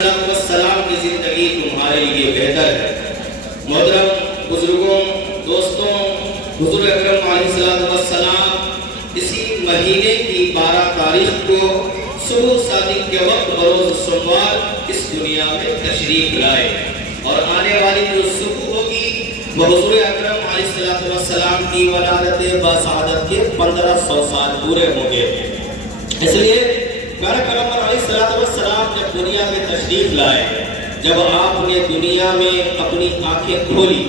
والسلام کی زندگی تمہارے لیے بہتر ہے۔ محترم بزرگوں، دوستوں، حضور اکرم علیہ السلام اسی مہینے کی 12 تاریخ کو صبح صادق کے وقت بروز سوموار اس دنیا میں تشریف لائے، اور آنے والی جو صبح ہوگی وہ حضور اکرم علیہ السلام کی ولادت باسعادت کے 1500 سال پورے ہوں گے۔ اس لیے پیارے پیغمبر علیہ السلام جب دنیا میں تشریف لائے، جب آپ نے دنیا میں اپنی آنکھیں کھولی،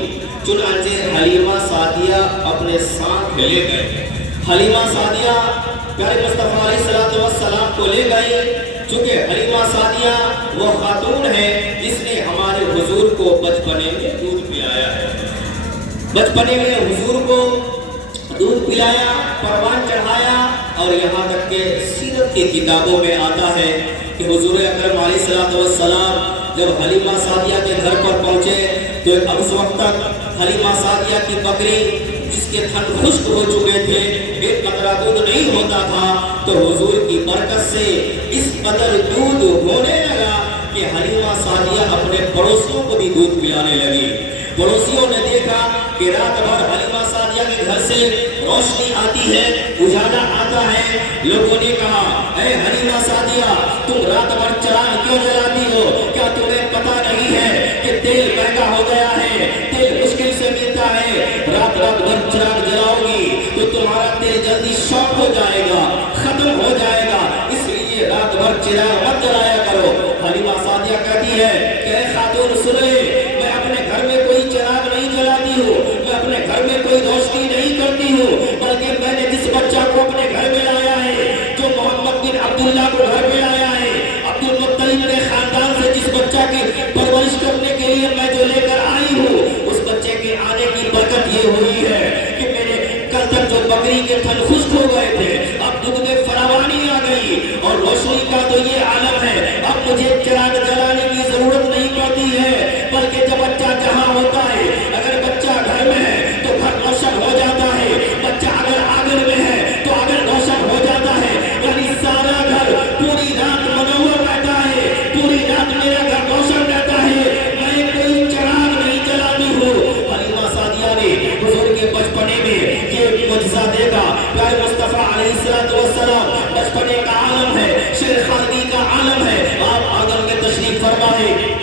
چنانچہ حلیمہ سعدیہ اپنے ساتھ لے گئے۔ حلیمہ سعدیہ پیارے مصطفیٰ علیہ السلام کو لے گئے، چونکہ حلیمہ سعدیہ وہ خاتون ہے جس نے ہمارے حضور کو بچپنے میں دودھ پلایا ہے۔ بچپنے میں حضور کو دودھ پلایا، پروان چڑھایا، اور یہاں تک کہ سیرت کی کتابوں میں آتا ہے کہ حضور اکرم علیہ السلام جب حلیمہ سعدیہ کے گھر پر پہنچے تو اس وقت تک حلیمہ سعدیہ کی بکری جس کے تھن خشک ہو چکے تھے، ایک قطرہ دودھ نہیں ہوتا تھا، تو حضور کی برکت سے اس قدر دودھ ہونے لگا کہ حلیمہ سعدیہ اپنے پڑوسیوں کو بھی دودھ پلانے لگی۔ پڑوسیوں نے دیکھا کہ رات بھر حلیمہ سعدیہ کے گھر سے روشنی آتی ہے، اجالا آتا ہے۔ لوگوں نے کہا، اے حلیمہ سعدیہ، تم رات بھر چراغ کیوں جلاتی ہو؟ کیا تمہیں پتہ نہیں ہے کہ تیل مہنگا ہو گیا ہے، تیل مشکل سے ملتا ہے؟ رات بھر چراغ جلاؤ گی تو تمہارا تیل جلدی شارٹ ہو جائے گا، ختم ہو جائے گا، اس لیے رات بھر چراغ مت جلایا کرو۔ حلیمہ سعدیہ کہتی ہے کہ اے خاتون سنیں، میں اپنے گھر میں کوئی چراغ نہیں جلاتی ہوں، میں اپنے گھر میں کوئی روشنی نہیں کرتی ہوں، بلکہ میں نے جس بچہ کو اپنے گھر میں لایا ہے، جو محمد بن عبداللہ کو گھر میں لایا ہے، عبد المطلب کے خاندان سے جس بچہ کی پرورش کرنے کے لیے میں جو لے کر آئی ہوں، اس بچے کے آنے کی برکت یہ ہوئی ہے کہ میرے کل تک جو بکری کے تھن خشک ہو گئے تھے، اب دودھ میں فراوانی آ گئی، اور روشنی کا تو یہ عالم ہے، اب مجھے چراغ جلانے کی ضرورت نہیں پڑتی ہے، بلکہ جب بچہ جہاں ہوتا ہے، اگر بچہ گھر میں ہے تو گھر روشن ہو جاتا ہے، بچہ اگر آنگن میں ہے تو آنگن روشن ہو جاتا ہے، یعنی سارا گھر پوری رات منور رہتا ہے، پوری رات میرا گھر روشن رہتا ہے، میں کوئی چراغ نہیں جلاتی ہوں۔ حلیمہ سعدیہ نے حضور کے بچپنے میں یہ معجزہ دیکھا۔ پیارے مصطفیٰ علیہ السلام بچپنے کا عالم ہے، شیر خالدی کا عالم ہے، آپ آنگن میں تشریف فرمائے۔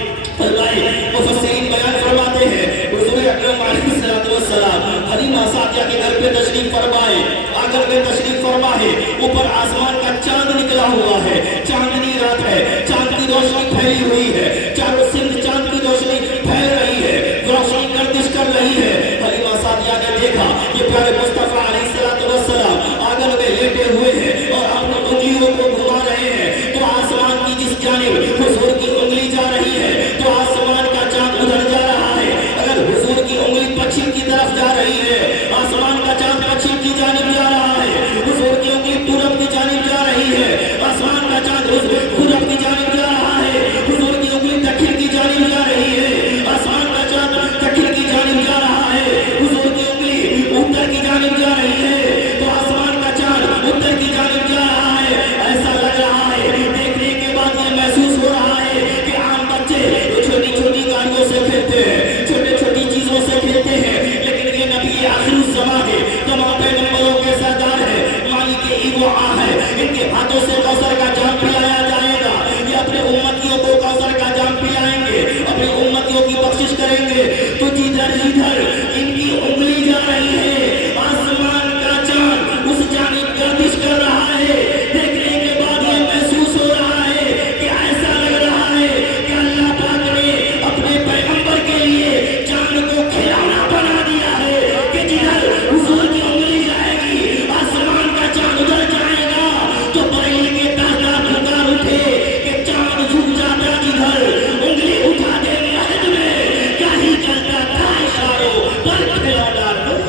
مفسرین بیان فرماتے ہیں حضور اکرم علیہ السلام حلیمہ سعدیہ کے گھر پہ تشریف فرمائے، آنگن میں تشریف فرمائے، اوپر آسمان کا چاند نکلا ہوا ہے، چاندنی رات ہے، چاند کی روشنی پھیلی ہوئی ہے، چاروں سمت چاند کی روشنی پھیل رہی ہے، روشنی گردش کر رہی ہے۔ حلیمہ سعدیہ نے دیکھا کہ پیارے مصطفیٰ علیہ السلام آنگن میں لیٹے ہوئے ہیں اور اپنی انگلیوں کو گھما رہے ہیں، تو آسمان کی جس جانب حضور کی انگلی جا رہی ہے تو آسمان کا چاند ادھر جا رہا ہے، اگر حضور کی انگلی پچھم کی طرف جا رہی ہے، آسمان کا چاند پچھم کی جانب جا رہا ہے، حضور کی انگلی پورب کی جانب جا رہی ہے، آسمان کا چاند پورب کی جانب جا رہا ہے، حضور کی انگلی دکھن کی جانب جا رہی ہے، آسمان کا چاند دکھن کی جانب جا رہا ہے، حضور کی انگلی اتر کی جانب جا رہی ہے، تو آسمان کا چاند اتر کی جانب جا رہا ہے۔ ایسا لگ رہا ہے، دیکھنے کے بعد یہ محسوس ہو رہا ہے کہ عام بچے چھوٹی چھوٹی گاڑیوں سے کھیلتے ہیں، چھوٹی چھوٹی چیزوں سے کھیلتے ہیں، لیکن یہ نبی آخر الزمان ہے، تمام پیغمبروں کے سردار ہے، مالک ایوعا ہے، ان کے ہاتھوں سے کوثر کا جام پلایا جائے گا، یہ اپنے امتیوں کو کوثر کا جام پلائیں گے، اپنی امتیوں کی بخشش کریں گے، تو جدھر جدھر ان کی انگلی جا رہی ہے، آسمان کا چاند اس جانب گردش کر رہا ہے۔ دیکھنے کے بعد یہ محسوس ہو رہا ہے کہ ایسا لگ رہا ہے کہ اللہ پاک نے اپنے پیغمبر کے لیے چاند کو کھلونا بنا دیا ہے، کہ جدھر حضور کی انگلی جائے گی آسمان کا چاند ادھر جائے گا، تو بریلی کے تاجدار پکار اٹھے کہ چاند جھک جاتا جدھر انگلی اٹھا دے عہد میں، کیا ہی چلتا تھا اشاروں پر کھلونا تو۔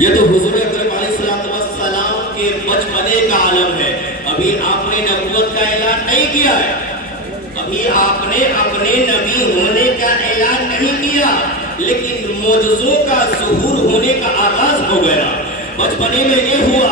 یہ تو حضور اکرم علیہ السلام کے بچپنے کا عالم ہے، ابھی آپ نے نبوت کا اعلان نہیں کیا ہے، ابھی آپ نے اپنے نبی ہونے کا اعلان نہیں کیا، لیکن معجزوں کا ظہور ہونے کا آغاز ہو گیا۔ بچپنے میں یہ ہوا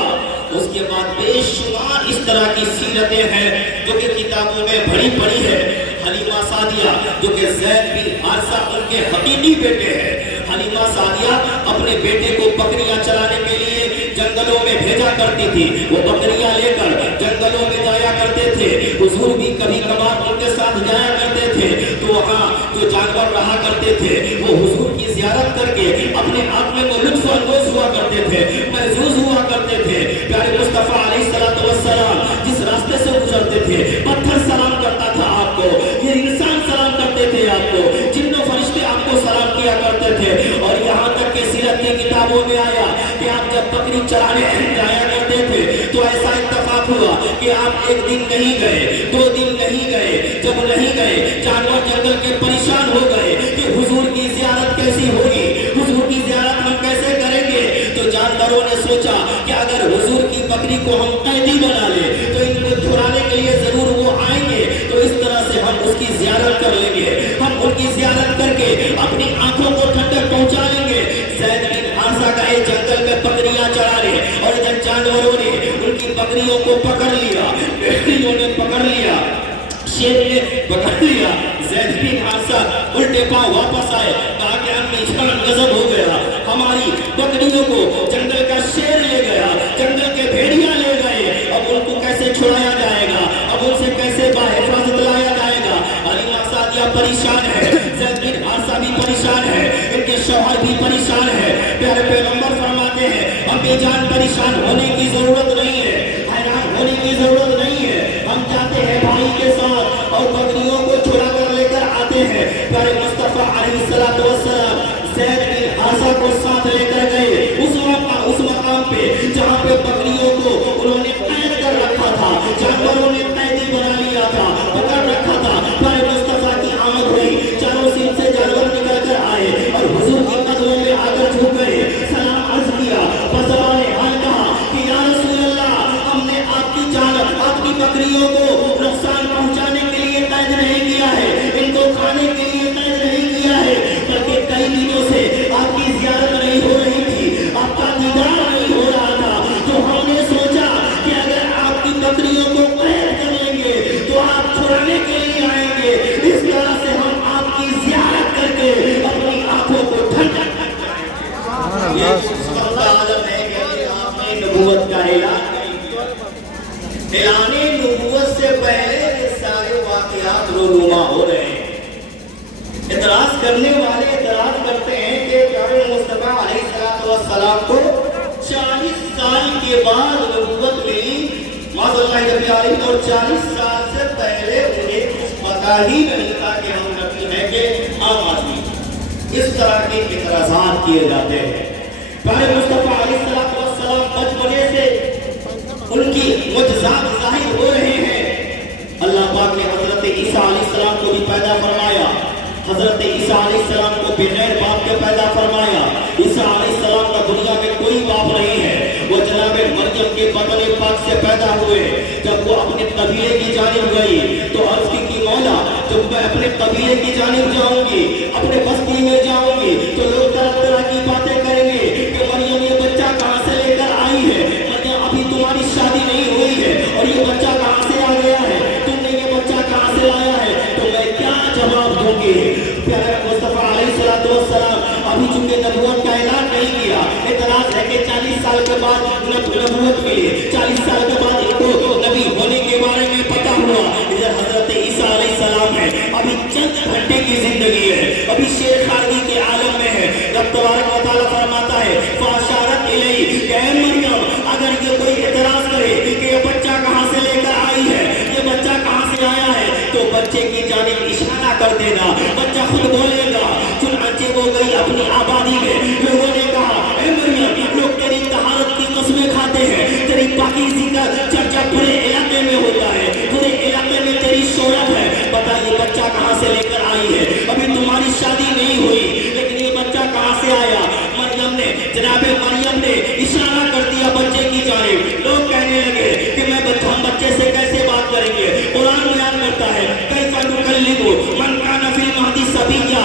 اس کے بعد بے شمار اس طرح کی سیرتیں ہیں جو کہ کتابوں میں بھری پڑی ہے. حلیمہ سعدیہ جو کہ زید بن حارثہ ان کے حقیقی بیٹے ہیں. حلیمہ سعدیہ اپنے بیٹے کو بکریاں چلانے کے لیے جنگلوں میں بھیجا کرتی تھی. وہ بکریاں لے کر جنگلوں میں جایا کرتے تھے. حضور بھی کبھی کبھار ان کے ساتھ جایا کرتے تھے. تو وہاں جو جانور رہا کرتے تھے وہ حضور کی زیارت کر کے اپنے آپ میں وہ لطف اندوز ہوا کرتے تھے, محظوظ ہوا کرتے تھے. پیارے مصطفیٰ علیہ السلام جس راستے سے گزرتے تھے پتھر سلام کرتا تھا آپ کو, یہ انسان سلام کرتے تھے آپ کو, جن و فرشتے آپ کو سلام کیا کرتے تھے. اور یہاں تک کہ سیرت کی کتابوں میں آیا کہ آپ جب بکری چرانے جایا کرتے تھے تو ایسا اتفاق ہوا کہ آپ ایک دن نہیں گئے, 2 دن نہیں گئے. جب نہیں گئے جانور جنگل کے پریشان ہو گئے کہ حضور کی زیارت کیسی ہوگی, حضور کی زیارت ہم کیسے کریں گے. تو جانوروں نے سوچا کہ اگر حضور کی بکری کو ہم قیدی بنا لیں تو ان کو چھڑانے کے لیے ضرور وہ آئیں گے, تو اس طرح سے ہم اس کی زیارت کر لیں گے. ہم ان کی زیارت کر کے اپنی آنکھوں کو ٹھنڈک پہنچا لیں گے. زید بن حارثہ کا ایک جنگل میں بکریاں چرانے اور جب جانوروں نے ان کی بکریوں کو پکڑ لیا, بکریوں نے پکڑ لیا, شیر نے پکڑ لیا, زید بن حارثہ الٹے پاؤں واپس آئے, کہا کہ امی جان غضب ہو گیا, ہماری بکریوں کو جنگل کا شیر لے گیا, جنگل کے بھیڑیا لے گئے, اب ان کو کیسے چھڑایا جائے گا, اب ان سے کیسے باحفاظت لایا جائے گا. حلیمہ سعدیہ پریشان ہے, زید بن حارثہ بھی پریشان ہے, ان کے شوہر بھی پریشان ہے. پیارے پیغمبر فرماتے ہیں امی جان پریشان ہونے کی ضرورت نہیں ہے, حیران ہونے کی ضرورت نہیں ہے, ہم جاتے ہیں بھائی کے ساتھ اور بکریوں کو چھڑا کر لے کر آتے ہیں. پیارے مصطفیٰ علیہ السلام زید بن حارثہ کو ساتھ لے کر گئے اس مقام پہ جہاں پہ بکریوں کو انہوں نے قید کر رکھا تھا, جانوروں نے قیدی بنا لیا تھا, پکڑ رکھا تھا. پیارے مصطفیٰ کی آمد ہوئی, چاروں سین سے جانور نکل کر آئے اور حضور کے قدموں میں آ کر جھک گئے, سلام عرض کیا, بزبان حال کہا کہ یا رسول اللہ, ہم نے آپ کی جان, آپ کی بکریوں کو نقصان پہنچانے کے لیے قید نہیں کیا ہے, ان کو کھانے کے لیے قید نہیں کیا ہے, بلکہ کئی دنوں سے آپ کی زیارت نہیں ہو رہی تھی, آپ کا دیدار نہیں ہو رہا تھا, تو ہم نے سوچا کہ اگر آپ کی بکریوں کو قید کر لیں گے تو آپ چھڑانے کے لیے آئیں گے. اس طرح سے ہم آپ کی زیارت کر کے اپنی آنکھوں کو ٹھنڈا کر جائیں گے. یہ اس وقت عالم ہے کہ آپ نے نبوت کا اعلان نبوت سے پہلے یہ سارے واقعات رونما ہو رہے ہیں. اعتراض کرنے والے اعتراض کرتے ہیں کہ پیارے مصطفیٰ علیہ السلام کو 40 سال کے بعد نبوت ملی, معاذ اللہ نبی علیہ, اور 40 سال سے پہلے انہیں کچھ پتا ہی نہیں تھا کہ ہم نبی ہیں کہ عام آدمی. اس طرح کے اعتراضات کیے جاتے ہیں. پیارے مصطفیٰ علیہ السلام بچپنے سے ان کی معجزات ظاہر ہو رہے ہیں. اللہ پاک نے حضرت عیسیٰ علیہ السلام کو بھی پیدا فرمایا, حضرت عیسیٰ علیہ السلام کو بغیر باپ کے پیدا فرمایا. عیسیٰ علیہ السلام کا دنیا میں کوئی باپ نہیں ہے, وہ جناب مریم کے بطن پاک سے پیدا ہوئے. جب وہ اپنے قبیلے کی جانب گئی تو عرض کی مولا, جب میں اپنے قبیلے کی جانب جاؤں گی, اپنے بستی میں جاؤں گی, تو لوگ طرح طرح کی باتیں کریں گے کہ مریم یہ بچہ کہاں سے لے کر آئی ہے, مریم ابھی تمہاری شادی نہیں ہوئی ہے اور یہ بچہ کہاں سے آ گیا ہے, تم نے یہ بچہ کہاں سے لایا ہے, تو میں کیا جواب دوں گی. پیارے مصطفیٰ علیہ السلام ابھی چونکہ نبوت کا اعلان نہیں کیا, اعتراض ہے کہ 40 سال کے بعد نبوت ملی, 40 سال کے بعد ان کو نبی ہونے کے بارے میں پتا ہوا. ادھر حضرت عیسیٰ علیہ السلام ہے, ابھی چند گھنٹے کی زندگی ہے, ابھی شیر خارجی کے عالم میں ہے. رب تبارک و تعالیٰ فرماتا ہے فاشارت الیہ, کہ اے مریم اگر یہ کوئی اعتراض کرے کہ یہ بچہ کہاں سے لے کر آئی ہے, یہ بچہ کہاں سے آیا ہے, تو بچے کی جانب اشارہ کر دینا, بچہ خود بولے گا. چنانچہ وہ گئی اپنی آبادی میں, لوگوں نے کہا اے مریم لوگ تیری طہارت کی قسمیں کھاتے ہیں, تیری پاکیزگی کا چرچا پورے علاقے میں ہوتا ہے, پورے علاقے میں تیری شہرت ہے, بتا یہ بچہ کہاں سے لے کر آئی ہے, ابھی تمہاری شادی نہیں ہوئی لیکن یہ بچہ کہاں سے آیا. مریم نے, جناب مریم نے اشارہ کر دیا بچے کی جانب. لوگ کہنے لگے کہ ہم بچے سے کیسے بات کریں گے. قرآن بیان کرتا ہے کیف نکلم من کان فی المہد صبیا,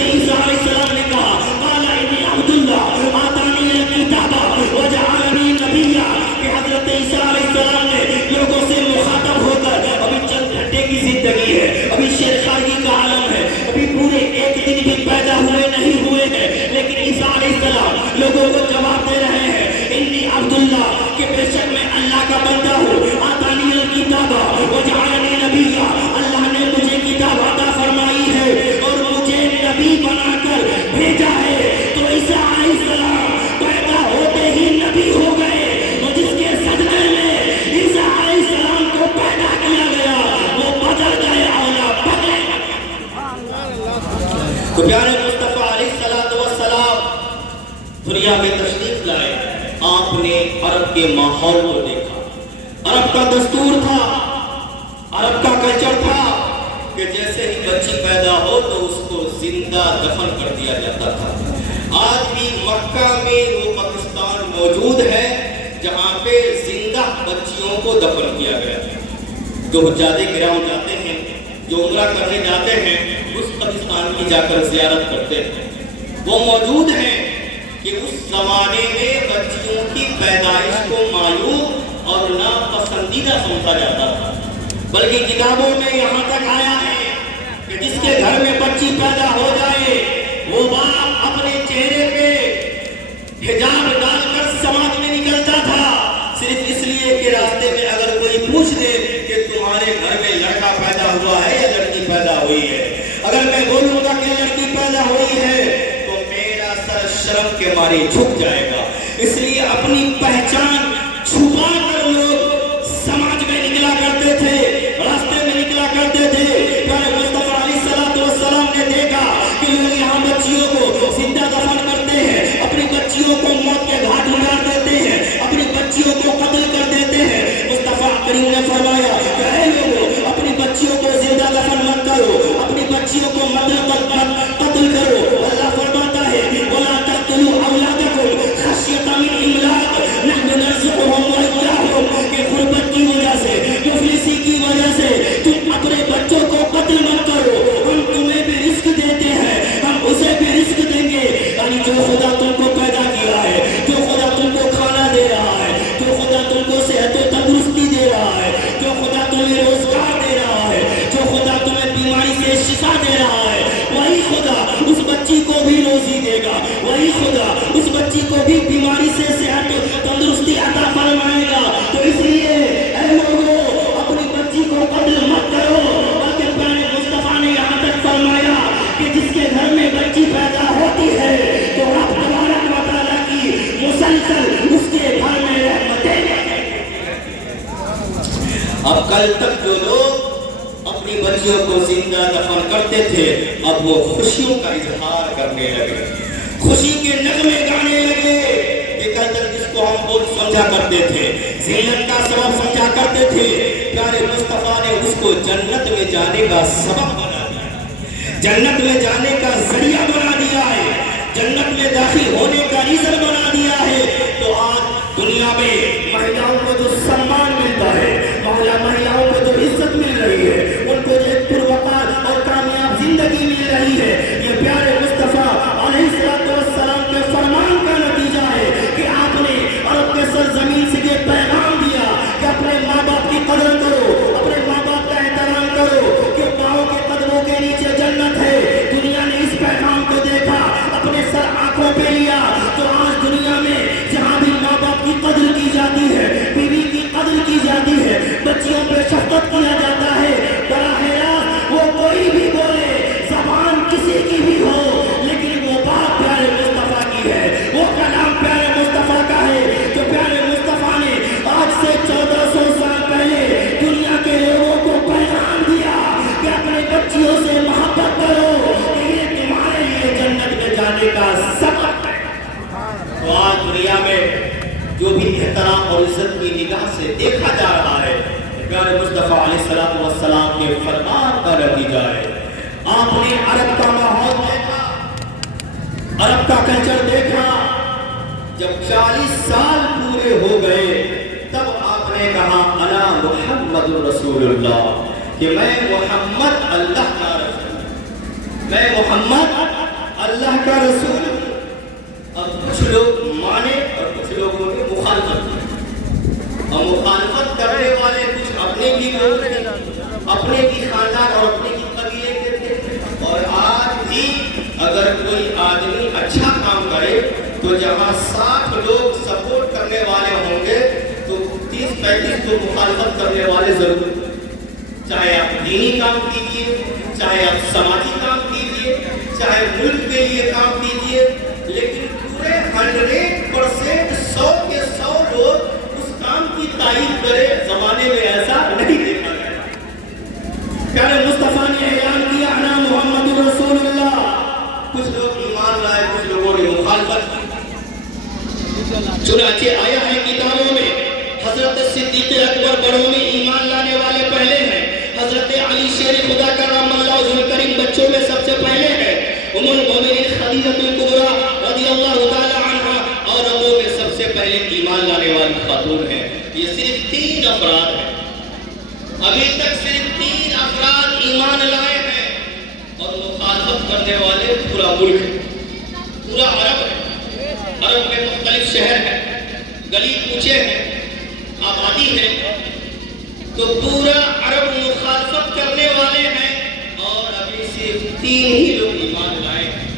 حضرت عیسیٰ علیہ السلام نے کہا قال انی عبداللہ آتانی الکتاب وجعلنی نبیا، کہ حضرت عیسیٰ علیہ السلام نے لوگوں سے مخاطب ہو کر، ابھی چند گھنٹے کی زندگی ہے، ابھی شیرخواری کا عالم ہے، ابھی پورے ایک دن بھی پیدا ہوئے نہیں ہوئے ہیں، لیکن عیسیٰ علیہ السلام لوگوں کو جواب دے رہے ہیں انی عبداللہ، کہ بے شک میں اللہ کا بندہ ہوں، آتانی الکتاب وجعلنی نبیا، اللہ نے مجھے کتاب عطا فرمائی ہے اور مجھے نبی بنا کر بھیجا ہے۔ تو عیسیٰ علیہ السلام پیدا ہوتے ہی نبی ہو گئے، اور جس کے صدقے میں عیسیٰ علیہ السلام کو پیدا کیا گیا وہ بدل گئے اولا بدلے۔ تو پیارے مصطفیٰ علیہ السلام دنیا میں تشریف لائے، آپ نے عرب کے ماحول کو دیکھا۔ عرب کا دستور تھا، عرب کا کلچر تھا کہ جیسے ہی بچی پیدا ہو تو اس کو زندہ دفن کر دیا جاتا تھا۔ آج بھی مکہ میں وہ قبرستان موجود ہے جہاں پہ زندہ بچیوں کو دفن کیا گیا ہے۔ جو حجاج کرام جاتے ہیں، جو عمرہ کرنے جاتے ہیں، اس قبرستان کی جا کر زیارت کرتے ہیں۔ وہ موجود ہیں کہ اس زمانے میں بچیوں کی پیدائش کو معیوب اور ناپسندیدہ سمجھا جاتا تھا، بلکہ کتابوں میں یہاں تک آیا ہے کہ جس کے گھر میں بچی پیدا ہو جائے وہ باپ اپنے چہرے پہ حجاب ڈال کر سماج میں نکلتا تھا، صرف اس لیے کہ راستے میں اگر کوئی پوچھ دے کہ تمہارے گھر میں لڑکا پیدا ہوا ہے یا لڑکی پیدا ہوئی ہے، اگر میں بولوں گا کہ لڑکی پیدا ہوئی ہے تو میرا سر شرم کے مارے جھک جائے گا۔ اس لیے اپنی پہچان چھپا کر لوگ سماج میں نکلا کرتے تھے، راستے میں نکلا کرتے تھے۔ پیارے مصطفیٰ علیہ السلام نے دیکھا کہ لوگ یہاں بچیوں کو زندہ دفن کرتے ہیں، اپنی بچیوں کو موت کے گھاٹ اتار دیتے ہیں، اپنی بچیوں کو قتل کر دیتے ہیں۔ مصطفیٰ کریم نے فرمایا کہ اے لوگوں، اپنی بچیوں کو زندہ دفن مت کرو، اپنی بچیوں کو قتل کرو۔ اللہ فرماتا ہے وَلَا تَقْتُلُوا أَوْلَادَكُمْ خَشْيَةَ مِنْ إِمْلَاقٍ نَحْنُ نَرْزُقُهُمْ وَإِيَّاكُمْ، کہ غربت کی وجہ سے، مفلسی کی وجہ سے تم اپنے بچوں کو قتل مت کرو، ہم تمہیں بھی رزق دیتے ہیں، ہم اسے بھی رزق دیں گے۔ یعنی جو خدا تم کو پیدا کیا ہے، جو خدا تم کو کھانا دے رہا ہے، جو خدا تم کو صحت و تندرستی دے رہا ہے، جو خدا تمہیں روزگار دے رہا ہے، جو خدا تمہیں بیماری سے شفا دے رہا ہے، وہی خدا اس بچی کو بھی روزی دے گا، وہی خدا اس بچی کو بھی بیماری سے صحت و تندرستی عطا فرمائے گا۔ تو اس لیے اے لوگوں، اپنی بچی کو قتل مت کرو، بلکہ پیارے مصطفیٰ نے یہاں تک فرمایا کہ جس کے گھر میں بچی پیدا ہوتی ہے تو رب تبارک و تعالیٰ کی مسلسل اس کے گھر میں رحمتیں۔ اب کل تک جو لوگ اپنی بچیوں کو زندہ دفن کرتے تھے، اب وہ خوشیوں کا اظہار کرنے لگے، خوشی کے نغمے گانے لگے کہ کل تک جس کو ہم بہت سمجھا کرتے تھے، ذلت کا سبب سمجھا کرتے تھے، پیارے مصطفیٰ نے اس کو جنت میں جانے کا سبب بنا دیا، جنت میں جانے کا ذریعہ بنا دیا ہے، جنت میں داخل ہونے کا ریزن بنا دیا ہے۔ تو آج دنیا میں مہیلاؤں کو جو سمان ملتا ہے، مہیلاؤں کو جو عزت مل رہی ہے، ان کو جو ایک پروقار اور کامیاب زندگی مل رہی ہے، یہ پیارے مصطفیٰ علیہ السلام کے فرمان کا نتیجہ ہے کہ آپ نے عرب کے سرزمین سے یہ پیغام دیا کہ اپنے ماں باپ کی قدر کرو، اپنے ماں باپ کا احترام کرو، کہ پاؤں کے قدموں کے نیچے جنت ہے۔ دنیا نے اس پیغام کو دیکھا، اپنے سر آنکھوں پہ لیا، تو آج دنیا میں جہاں بھی ماں باپ کی قدر کی جاتی ہے، بیوی کی قدر کی جاتی ہے، بچیوں پہ شفقت کیا جاتا ہے، براہ راست وہ کوئی بھی بولے، زبان کسی کی بھی ہو، لیکن وہ بات پیارے مصطفیٰ کی ہے، وہ کلام پیارے مصطفیٰ کا ہے۔ تو پیارے مصطفیٰ نے آج سے 1400 سال پہلے دنیا کے لوگوں کو پیغام دیا کہ اپنے بچیوں سے محبت کرو، کہ یہ تمہارے لیے جنت میں جانے کا سبب ہے۔ تو آج دنیا میں جو بھی احترام اور عزت کی نگاہ سے دیکھا جا رہا ہے، پیارے مصطفیٰ علیہ السلام کے فرمان کا نتیجہ ہے۔ آپ نے عرب کا ماحول دیکھا، عرب کا کلچر دیکھا، جب 40 سال پورے ہو گئے تب آپ نے کہا انا محمد رسول اللہ، کہ میں محمد اللہ کا رسول، میں محمد اللہ کا رسول ہوں۔ اب کچھ لوگ مانے اور کچھ لوگوں نے مخالفت کی، اور مخالفت کرنے والے کچھ اپنے بھی لوگ تھے، اپنے بھی خاندان اور اپنے بھی قبیلے کے تھے۔ اور آج بھی اگر کوئی آدمی اچھا کام کرے تو جہاں 60 لوگ سپورٹ کرنے والے ہوں گے تو 30-35 تو مخالفت کرنے والے ضرور ہیں۔ چاہے آپ دینی کام کیجیے، چاہے آپ سماجی کام کیجیے، چاہے ملک کے لیے کام کیجیے، لیکن پورے 100% 100 کے 100 لوگ اس کام کی تائید کرے، زمانے میں ایسا نہیں دیکھا گیا۔ پیارے مصطفیٰ نے اعلان کیا انا محمد رسول اللہ، کچھ لوگ ایمان لائے، کچھ لوگوں نے مخالفت کی۔ چنانچہ آیا ہے کتابوں میں حضرت صدیق اکبر بڑوں میں ایمان لانے والے پہلے ہیں، حضرت علی شیر خدا کرم اللہ وجہہ کریم بچوں میں سب سے پہلے ہیں، ام المؤمنین خدیجہ کبریٰ رضی اللہ تعالی عنہا عورتوں میں سب سے پہلے ایمان لانے والی خاتون ہیں۔ یہ صرف 3 افراد ہیں، ابھی تک صرف 3 افراد ایمان لائے ہیں، اور مخالفت کرنے والے پورا ملک ہے، پورا عرب ہے۔ عرب میں مختلف شہر ہیں، گلی کوچے ہیں، آبادی ہے، تو پورا عرب مخالفت کرنے والے ہیں، اور ابھی صرف 3 ہی لوگ ایمان لائے ہیں۔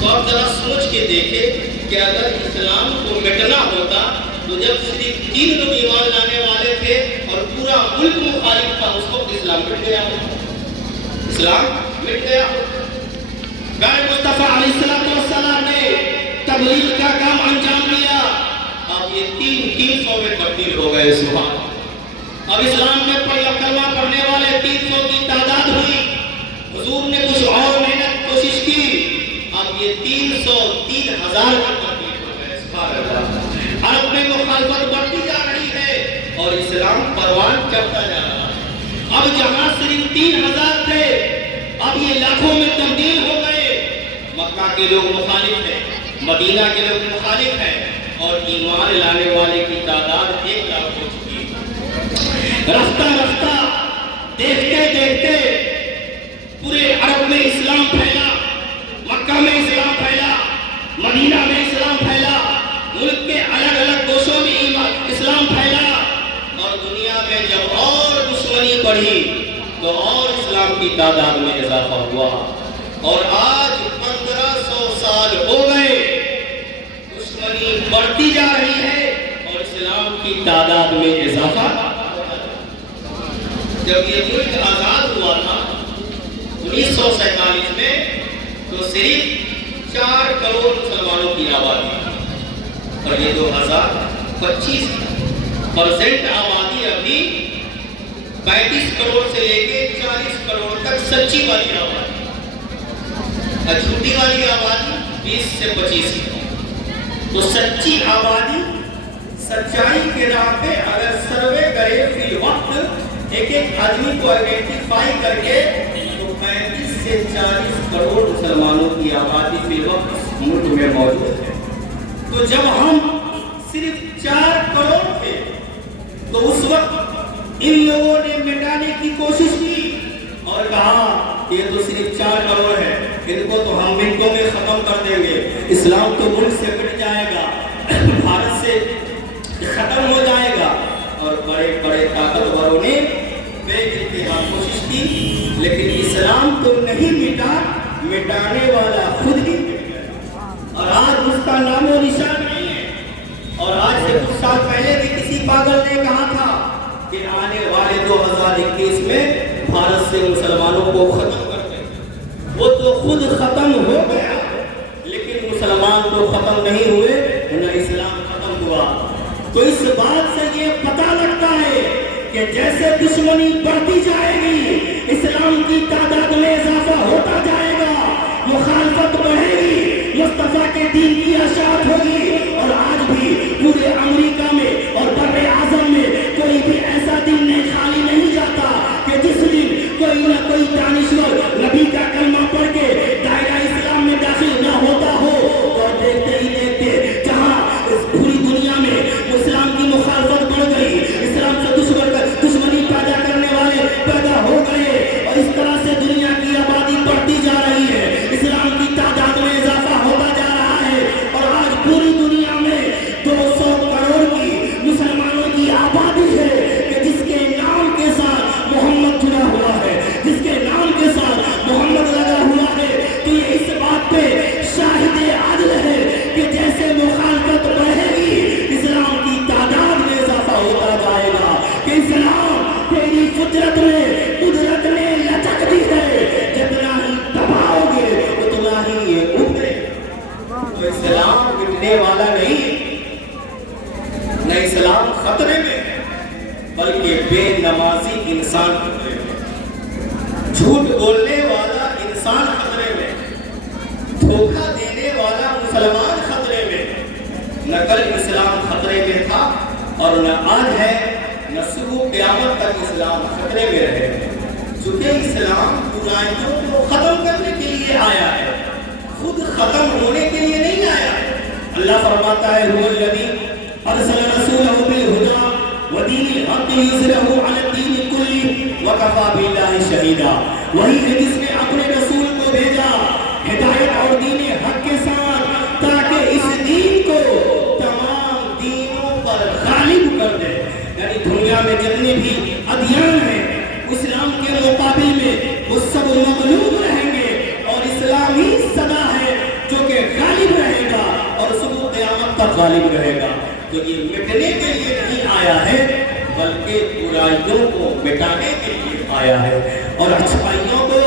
تو آپ ذرا سوچ کے دیکھیں کہ اگر اسلام کو مٹنا ہوتا تو جب صرف 3 لوگ ایمان لانے والے تھے اور پورا ملک مخالف تھا، اس وقت اسلام مٹ گیا ہوتا، اسلام مٹ گیا ہوتا۔ پیارے مصطفیٰ علیہ السلام نے تبلیغ کا کام انجام دیا، اب یہ 300 میں تبدیل ہو گئے۔ سبحان، اب اسلام میں کلمہ پڑھنے والے 300 کی تعداد ہوئی۔ حضور نے کچھ اور محنت کوشش کی، اب یہ 300 3000 میں تبدیل ہو گئے۔ سبحان اللہ، عرب میں مخالفت بڑھتی جا رہی ہے اور اسلام پروان چڑھتا جا رہا ہے۔ اب جہاں صرف 3000 تھے، اب یہ لاکھوں میں تبدیل ہو گئے۔ مکہ کے لوگ مخالف ہیں، مدینہ کے لوگ مخالف ہیں، اور ایمان لانے والے کی تعداد 1 لاکھ ہو چکی ہے۔ رفتہ رفتہ دیکھتے دیکھتے پورے عرب میں اسلام پھیلا، مکہ میں اسلام پھیلا، مدینہ میں اسلام پھیلا، ملک کے الگ الگ گوشوں میں اسلام پھیلا، اور دنیا میں جب اور دشمنی بڑھی تو اور اسلام کی تعداد میں اضافہ ہوا، اور آج 1500 سال ہو گئے، دشمنی بڑھتی جا رہی ہے اور اسلام کی تعداد میں اضافہ۔ جب یہ ملک آزاد ہوا تھا 1947 میں، تو صرف 4 کروڑ مسلمانوں کی آبادی تھی، اور یہ 2025 آبادی ابھی 35 کروڑ سے لے کے 40 کروڑ تک سچی والی آبادی، اور جھوٹی والی آبادی 20 سے 25 ہے۔ تو سچی آبادی، سچائی کے راہ پہ اگر سروے کرے فی الوقت ایک آدمی کو آئیڈینٹیفائی کر کے، تو 35 سے 40 کروڑ مسلمانوں کی آبادی فی الوقت اس ملک میں موجود ہے۔ تو جب ہم صرف 4 کروڑ تھے تو اس وقت ان لوگوں نے مٹانے کی کوشش کی اور کہا یہ تو صرف 4 کروڑ ہے، ان کو تو ہم منٹوں میں ختم کر دیں گے، اسلام تو ملک سے مٹ جائے گا، بھارت سے ختم ہو جائے گا۔ اور بڑے بڑے طاقتوروں نے بے انتہا کوشش کی، لیکن اسلام تو نہیں مٹا، مٹانے والا خود ہی مٹ گیا، اور آج اس کا نام و نشان نہیں ہے۔ اور آج سے کچھ سال پہلے بھی کسی پاگل نے کہا تھا کہ آنے والے 2021 میں بھارت سے مسلمانوں کو ختم کر دیں۔ وہ تو خود ختم ہو گیا، لیکن مسلمان تو ختم نہیں ہوئے، نہ اسلام ختم ہوا۔ تو اس بات سے یہ پتہ لگتا ہے کہ جیسے دشمنی بڑھتی جائے گی، اسلام کی تعداد میں اضافہ ہوتا جائے گا، مخالفت بڑھے گی، مصطفیٰ کے دین کی اشاعت ہوگی۔ اور آج بھی پورے امریکہ میں اور بر اعظم میں کوئی بھی ایسا دن خالی نہیں جاتا کہ جس دن کوئی نہ کوئی دانشور نبی کا کلمہ پڑھ کے دائرہ اسلام میں داخل نہ ہوتا ہو۔ اور دیکھتے ہی دیکھتے جہاں پوری دنیا میں اسلام کی مخالفت بڑھ گئی، اسلام سے دشمنی پیدا کرنے والے پیدا ہو گئے، اور اس طرح سے دنیا کی آبادی بڑھتی جا تو اسلام مٹنے والا نہیں، نہ اسلام خطرے میں ہے، بلکہ بے نمازی انسان خطرے میں، جھوٹ بولنے والا انسان خطرے میں، دھوکہ دینے والا مسلمان خطرے میں۔ نہ کل اسلام خطرے میں تھا اور نہ آج ہے، نہ صبح قیامت تک اسلام خطرے میں رہے، چونکہ اسلام برائیوں کو ختم کرنے کے لیے آیا ہے، خود ختم ہونے کے لیے نہیں آیا ہے۔ اللہ فرماتا ہے هو الذی ارسل رسولہ بالہدی ودین الحق لیظہرہ علی الدین کلہ وکفی باللہ شہیدا۔ وہی ہے جس نے اپنے رسول کو بھیجا ہدایت اور دین حق کے ساتھ، تاکہ اس دین کو تمام دینوں پر غالب کر دے۔ یعنی دنیا میں جتنے بھی ادیان ہیں اسلام کے مقابل میں وہ سب مغلوب رہیں گے، اور اسلام ہی سدا ہے جو کہ غالب رہے گا اور صبح قیامت تک غالب رہے گا۔ تو یہ مٹنے کے لیے نہیں آیا ہے، بلکہ برائیوں کو مٹانے کے لیے آیا ہے اور اچھائیوں کو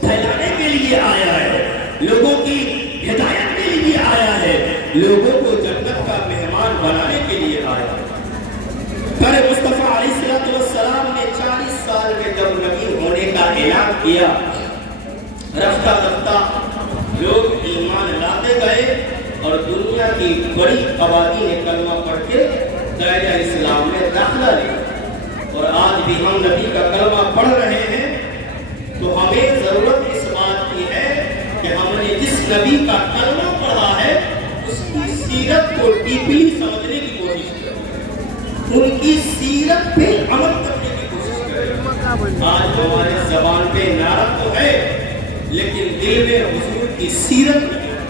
پھیلانے کے لیے آیا ہے، لوگوں کی ہدایت کے لیے آیا ہے، لوگوں کو جنت کا مہمان بنانے کے لیے آیا ہے۔ پیارے مصطفیٰ علیہ السلام نے 40 سال میں جب نبی ہونے کا اعلان کیا، رفتہ رفتہ لوگ ایمان لاتے گئے اور دنیا کی بڑی آبادی نے کلمہ پڑھ کے دائرہ اسلام میں داخلہ لیا۔ اور آج بھی ہم نبی کا کلمہ پڑھ رہے ہیں تو ہمیں ضرورت اس بات کی ہے کہ ہم نے جس نبی کا کلمہ پڑھا ہے اس کی سیرت کو ڈیپلی سمجھنے کی کوشش کریں، ان کی سیرت پہ عمل کرنے کی کوشش کریں۔ آج ہمارے زبان پہ نعرہ تو ہے لیکن دل میں حضور کی سیرت نہیں ہے،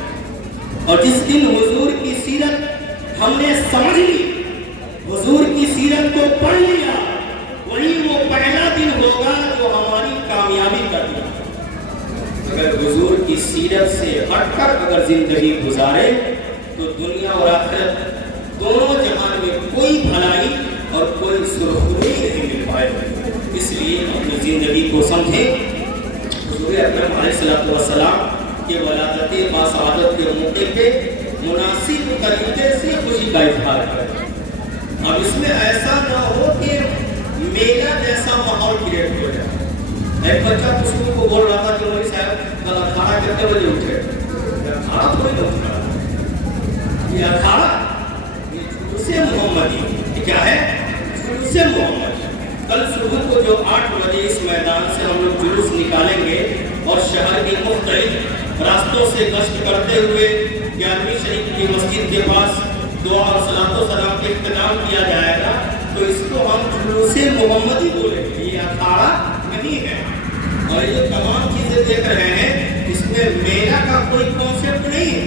اور جس دن حضور کی سیرت ہم نے سمجھ لی، حضور کی سیرت کو پڑھ لیا، وہی وہ پہلا دن ہوگا جو ہماری کامیابی کا دن۔ اگر حضور کی سیرت سے ہٹ کر اگر زندگی گزارے تو دنیا اور آخرت دونوں جہان میں کوئی بھلائی اور کوئی سرخروئی نہیں مل پائے۔ اس لیے اپنی زندگی کو سمجھیں۔ حضور اکرم علیہ السلام کے ولادت باسعادت کے موقع پہ مناسب طریقے سے خوشی کا اظہار کریں۔ اب اس میں ایسا نہ ہو کہ میلہ جیسا ماحول کریٹ ہو جائے۔ ایک بچہ کچھ کو بول رہا تھا کہ مولوی صاحب کل اکھاڑا کتنے بجے اٹھے؟ اکھاڑا تھوڑی نہ اٹھا، یہ اکھاڑا یہ جلوس محمدی کیا ہے؟ جلوس محمدی۔ کل صبح کو جو 8 بجے اس میدان سے ہم لوگ جلوس نکالیں گے اور شہر کی مختلف راستوں سے گشت کرتے ہوئے 11ویں شریف کی مسجد کے پاس دعا اور صلاۃ و سلام کے اختتام کیا جائے گا، تو اس کو ہم جلوس محمدی بولیں گے، یہ اکھاڑا نہیں ہے۔ اور یہ تمام چیزیں دیکھ رہے ہیں اس میں میلہ کا کوئی کانسیپٹ نہیں ہے،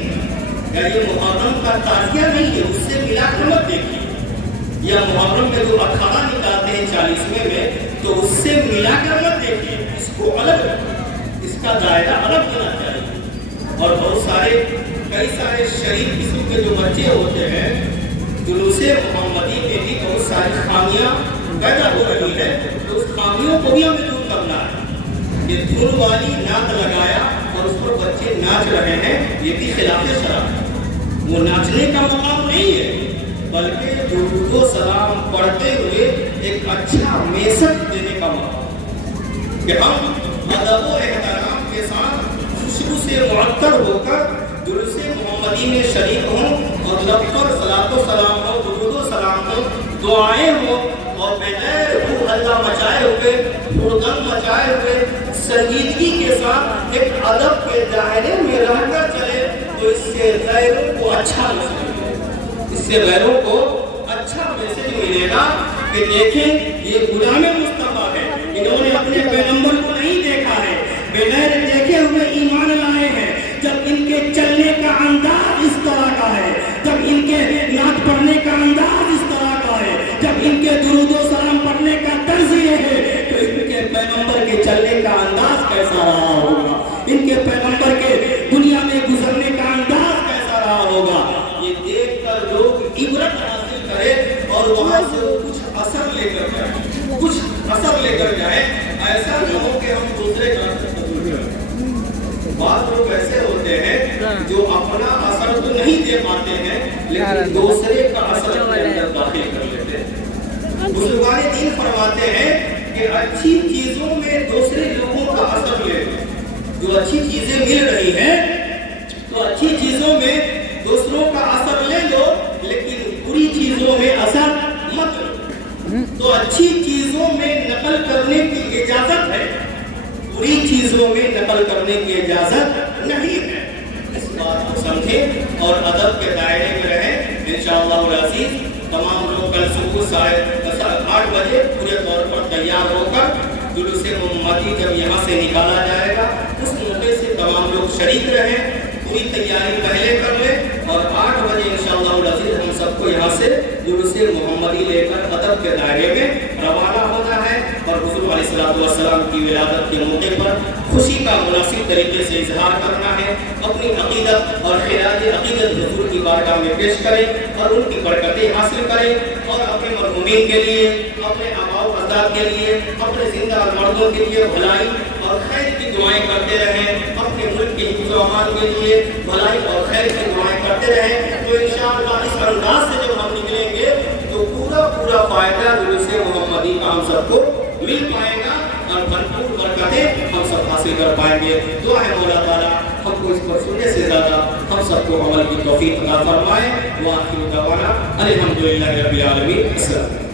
یا یہ محرم کا تعزیہ نہیں ہے، اس سے ملا کر مت دیکھیے۔ یا محرم میں جو اکھاڑا نکالتے ہیں 40ویں میں تو اس سے ملا کر مت دیکھیے، اس کو الگ رکھیں، اس کا دائرہ الگ ہونا چاہیے۔ اور بہت سارے کئی سارے شریف قسم کے جو بچے ہوتے ہیں جلوس محمدی میں بھی بہت ساری خامیاں پیدا ہو رہی ہے، تو اس خامیوں کو بھی ہمیں دور کرنا ہے۔ یہ دھن والی نعت لگایا اور اس پر بچے ناچ رہے ہیں، یہ بھی خلاف شرع ہے۔ وہ ناچنے کا مقام نہیں ہے، بلکہ درود و سلام پڑھتے ہوئے ایک اچھا میسج دینے کا مقام، کہ ہم ادب و احترام کے ساتھ خوشبو سے معطر ہو کر جلوس محمدی میں شریک ہوں، اور لب پر صلاۃ و سلام ہو، درود و سلام ہو، دعائیں ہو، اور بغیر روح اللہ مچائے ہوئے، پردم مچائے ہوئے سنجیدگی کے ساتھ ایک ادب کے دائرے میں رہ کر چلے، تو اس سے غیروں کو اچھا میسج ملے گا، اس سے غیروں کو اچھا میسج ملے گا کہ دیکھیں یہ غلام مصطفیٰ ہے، انہوں نے اپنے پیغمبر کو نہیں دیکھا ہے، بغیر دیکھے ہوئے ایمان لائے ہیں۔ جب ان کے چلنے کا انداز اس طرح کا ہے، جب ان کے نعت پڑھنے کا انداز اس طرح کا ہے، جب ان کے درود و سلام پڑھنے کا طرز یہ ہے، تو ان کے پیغمبر کے چلنے کا انداز کیسا رہا ہوگا، ان کے پیغمبر کے دنیا میں گزرنے کا انداز کیسا رہا ہوگا۔ یہ دیکھ کر لوگ عبرت حاصل کرے اور وہاں سے کچھ اثر لے کر جائیں، کچھ اثر لے کر جائیں۔ ایسا نہ ہو کہ ہم دوسرے کا بعض لوگ ایسے ہوتے ہیں جو اپنا اثر تو نہیں دے پاتے ہیں لیکن دوسرے کا اثر اپنے اندر داخل کر لیتے ہیں. بزرگان دین فرماتے ہیں کہ اچھی چیزوں میں دوسرے لوگوں کا اثر لے. جو اچھی چیزیں مل رہی ہیں تو اچھی چیزوں میں دوسروں کا اثر لے لو لیکن بری چیزوں میں اثر مت لو. تو اچھی چیزوں میں نقل کرنے کی اجازت ہے, بری چیزوں میں نقل کرنے کی اجازت نہیں ہے. اس بات کو سمجھیں اور ادب کے دائرے میں رہیں. انشاءاللہ العزیز تمام لوگ کل صبح 8:30 بجے پورے طور پر تیار ہو کر جلوس محمدی جب یہاں سے نکالا جائے گا اس موقع سے تمام لوگ شریک رہیں. پوری تیاری پہلے کر لیں اور 8 بجے انشاءاللہ العزیز ہم سب کو یہاں سے جلوس محمدی لے کر ادب کے دائرے میں روانہ ہونا ہے اور حضور علیہ الصلوۃ والسلام کی ولادت کے موقع پر خوشی کا مناسب طریقے سے اظہار کرنا ہے. اپنی عقیدت اور خراج عقیدت حضور کی بارگاہ میں پیش کریں اور ان کی برکتیں حاصل کریں اور اپنے مرحومین کے لیے, اپنے آباء و اجداد کے لیے, اپنے زندہ مردوں کے لیے بھلائی اور خیر کی دعائیں کرتے رہیں. اپنے ملک کے حفظ و امان کے لیے بھلائی اور خیر کی دعائیں کرتے رہیں. تو انشاءاللہ اس انداز سے جب ہم نکلیں گے تو پورا فائدہ جلوس محمدی کا ہم سب کو مل پائے گا اور بھرپور برکتیں ہم سب حاصل کر پائیں گے. دعا ہے مولا تعالیٰ ہم کو اس پر سننے سے زیادہ ہم سب کو عمل کی توفیق عطا فرمائے. وآخر دعوانا الحمدللہ رب العالمین. السلام.